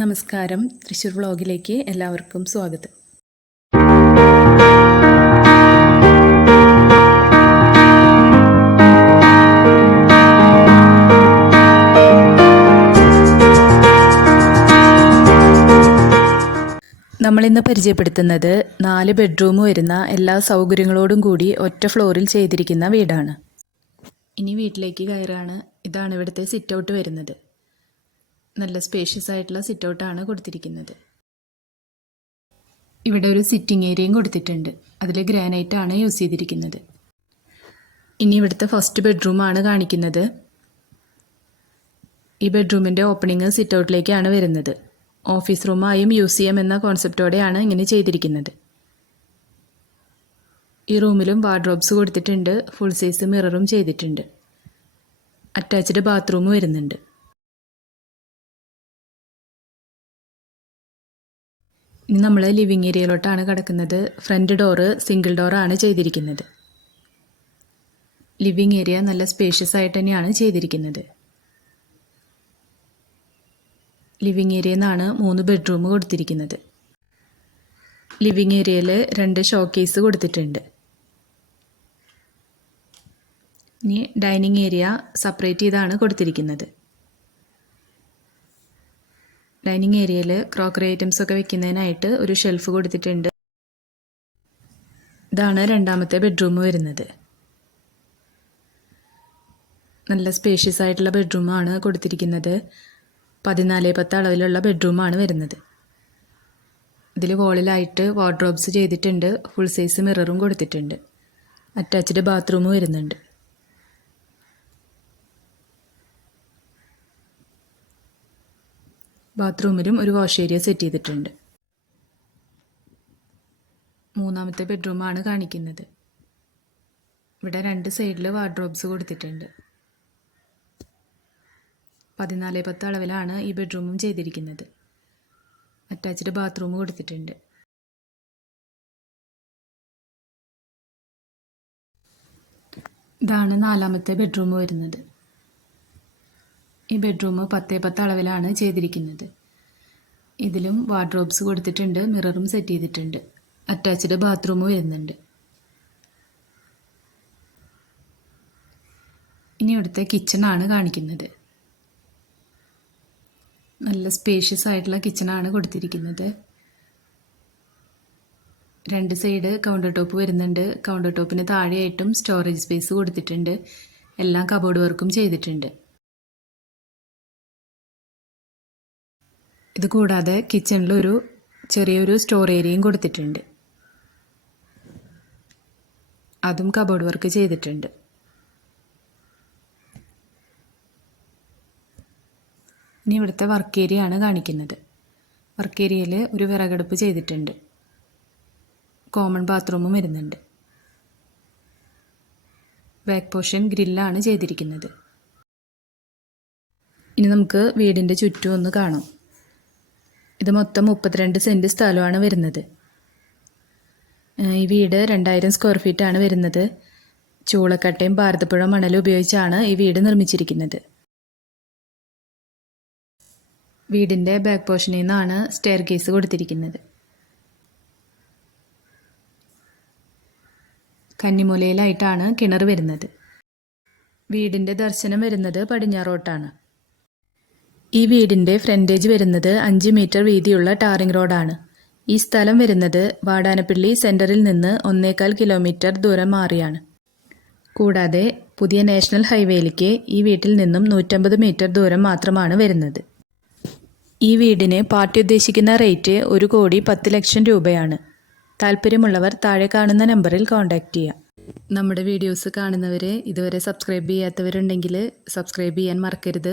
നമസ്കാരം. തൃശ്ശൂർ വ്ളോഗിലേക്ക് എല്ലാവർക്കും സ്വാഗതം. നമ്മളിന്ന് പരിചയപ്പെടുത്തുന്നത് നാല് ബെഡ്റൂം വരുന്ന എല്ലാ സൗകര്യങ്ങളോടും കൂടി ഒറ്റ ഫ്ലോറിൽ ചെയ്തിരിക്കുന്ന വീടാണ്. ഇനി വീട്ടിലേക്ക് കയറാണ്. ഇതാണ് ഇവിടുത്തെ സിറ്റ് ഔട്ട് വരുന്നത്. നല്ല സ്പേഷ്യസ് ആയിട്ടുള്ള സിറ്റ് ഔട്ടാണ് കൊടുത്തിരിക്കുന്നത്. ഇവിടെ ഒരു സിറ്റിംഗ് ഏരിയയും കൊടുത്തിട്ടുണ്ട്. അതിൽ ഗ്രാനൈറ്റ് ആണ് യൂസ് ചെയ്തിരിക്കുന്നത്. ഇനി ഇവിടുത്തെ ഫസ്റ്റ് ബെഡ്റൂമാണ് കാണിക്കുന്നത്. ഈ ബെഡ്റൂമിന്റെ ഓപ്പണിങ് സിറ്റ് ഔട്ടിലേക്കാണ് വരുന്നത്. ഓഫീസ് റൂമായും യൂസ് ചെയ്യാം എന്ന കോൺസെപ്റ്റോടെയാണ് ഇങ്ങനെ ചെയ്തിരിക്കുന്നത്. ഈ റൂമിലും വാർഡ്രോബ്സ് കൊടുത്തിട്ടുണ്ട്. ഫുൾ സൈസ് മിററും ചെയ്തിട്ടുണ്ട്. അറ്റാച്ച്ഡ് ബാത്റൂം വരുന്നുണ്ട്. ഇനി നമ്മൾ ലിവിങ് ഏരിയയിലോട്ടാണ് കിടക്കുന്നത്. ഫ്രണ്ട് ഡോറ് സിംഗിൾ ഡോറാണ് ചെയ്തിരിക്കുന്നത്. ലിവിങ് ഏരിയ നല്ല സ്പേഷ്യസ് ആയിട്ട് തന്നെയാണ് ചെയ്തിരിക്കുന്നത്. ലിവിങ് ഏരിയയിൽ നിന്നാണ് മൂന്ന് ബെഡ്റൂം കൊടുത്തിരിക്കുന്നത്. ലിവിങ് ഏരിയയിൽ രണ്ട് ഷോക്കേസ് കൊടുത്തിട്ടുണ്ട്. ഇനി ഡൈനിങ് ഏരിയ സെപ്പറേറ്റ് ചെയ്താണ് കൊടുത്തിരിക്കുന്നത്. ഡൈനിങ് ഏരിയയിൽ ക്രോക്കറി ഐറ്റംസ് ഒക്കെ വെക്കുന്നതിനായിട്ട് ഒരു ഷെൽഫ് കൊടുത്തിട്ടുണ്ട്. ഇതാണ് രണ്ടാമത്തെ ബെഡ്റൂം വരുന്നത്. നല്ല സ്പേഷ്യസ് ആയിട്ടുള്ള ബെഡ്റൂമാണ് കൊടുത്തിരിക്കുന്നത്. പതിനാല് പത്ത് അളവിലുള്ള ബെഡ്റൂമാണ് വരുന്നത്. ഇതിൽ വോളിലായിട്ട് വാർഡ്രോബ്സ് ചെയ്തിട്ടുണ്ട്. ഫുൾ സൈസ് മിററും കൊടുത്തിട്ടുണ്ട്. അറ്റാച്ച്ഡ് ബാത്റൂം വരുന്നുണ്ട്. ബാത്റൂമിലും ഒരു വാഷ് ഏരിയ സെറ്റ് ചെയ്തിട്ടുണ്ട്. മൂന്നാമത്തെ ബെഡ്റൂമാണ് കാണിക്കുന്നത്. ഇവിടെ രണ്ട് സൈഡിൽ വാർഡ്രോബ്സ് കൊടുത്തിട്ടുണ്ട്. പതിനാല് പത്ത് അളവിലാണ് ഈ ബെഡ്റൂമും ചെയ്തിരിക്കുന്നത്. അറ്റാച്ച്ഡ് ബാത്റൂം കൊടുത്തിട്ടുണ്ട്. ഇതാണ് നാലാമത്തെ ബെഡ്റൂം വരുന്നത്. ഈ ബെഡ്റൂം പത്തേ പത്ത് അളവിലാണ് ചെയ്തിരിക്കുന്നത്. ഇതിലും വാർഡ്രോബ്സ് കൊടുത്തിട്ടുണ്ട് മിററും സെറ്റ് ചെയ്തിട്ടുണ്ട്. അറ്റാച്ച്ഡ് ബാത്റൂം വരുന്നുണ്ട്. ഇനി ഇവിടുത്തെ കിച്ചണാണ് കാണിക്കുന്നത്. നല്ല സ്പേഷ്യസ് ആയിട്ടുള്ള കിച്ചണാണ് കൊടുത്തിരിക്കുന്നത്. രണ്ട് സൈഡ് കൗണ്ടർ ടോപ്പ് വരുന്നുണ്ട്. കൗണ്ടർ ടോപ്പിന് താഴെയായിട്ടും സ്റ്റോറേജ് സ്പേസ് കൊടുത്തിട്ടുണ്ട്. എല്ലാം കബോർഡ് വർക്കും ചെയ്തിട്ടുണ്ട്. ഇത് കൂടാതെ കിച്ചണിലൊരു ചെറിയൊരു സ്റ്റോർ ഏരിയയും കൊടുത്തിട്ടുണ്ട്. അതും കബോർഡ് വർക്ക് ചെയ്തിട്ടുണ്ട്. ഇനി ഇവിടുത്തെ വർക്ക് ഏരിയ ആണ് കാണിക്കുന്നത്. വർക്ക് ഏരിയയിൽ ഒരു വിറകടുപ്പ് ചെയ്തിട്ടുണ്ട്. കോമൺ ബാത്റൂമും വരുന്നുണ്ട്. ബാക്ക് പോർഷൻ ഗ്രില്ലാണ് ചെയ്തിരിക്കുന്നത്. ഇനി നമുക്ക് വീടിന്റെ ചുറ്റും ഒന്ന് കാണാം. ഇത് മൊത്തം മുപ്പത്തിരണ്ട് സെന്റ് സ്ഥലമാണ് വരുന്നത്. ഈ വീട് രണ്ടായിരം സ്ക്വയർ ഫീറ്റാണ് വരുന്നത്. ചൂളക്കട്ടയും ഭാരതപ്പുഴ മണലും ഉപയോഗിച്ചാണ് ഈ വീട് നിർമ്മിച്ചിരിക്കുന്നത്. വീടിന്റെ ബാക്ക് പോർഷനിൽ നിന്നാണ് സ്റ്റെയർ കേസ് കൊടുത്തിരിക്കുന്നത്. കന്നിമൂലയിലായിട്ടാണ് കിണർ വരുന്നത്. വീടിന്റെ ദർശനം വരുന്നത് പടിഞ്ഞാറോട്ടാണ്. ഈ വീടിന്റെ ഫ്രണ്ടേജ് വരുന്നത് അഞ്ച് മീറ്റർ വീതിയുള്ള ടാറിംഗ് റോഡാണ് ഈ സ്ഥലം വരുന്നത് വാടാനപ്പള്ളി സെന്ററിൽ നിന്ന് ഒന്നേകാൽ കിലോമീറ്റർ ദൂരം മാറിയാണ്. കൂടാതെ പുതിയ നാഷണൽ ഹൈവേയിലേക്ക് ഈ വീട്ടിൽ നിന്നും നൂറ്റമ്പത് മീറ്റർ ദൂരം മാത്രമാണ് വരുന്നത്. ഈ വീടിന് പാർട്ടി ഉദ്ദേശിക്കുന്ന റേറ്റ് ഒരു കോടി പത്ത് ലക്ഷം രൂപയാണ്. താല്പര്യമുള്ളവർ താഴെ കാണുന്ന നമ്പറിൽ കോൺടാക്റ്റ് ചെയ്യാം. നമ്മുടെ വീഡിയോസ് കാണുന്നവരെ ഇതുവരെ സബ്സ്ക്രൈബ് ചെയ്യാത്തവരുണ്ടെങ്കിൽ സബ്സ്ക്രൈബ് ചെയ്യാൻ മറക്കരുത്.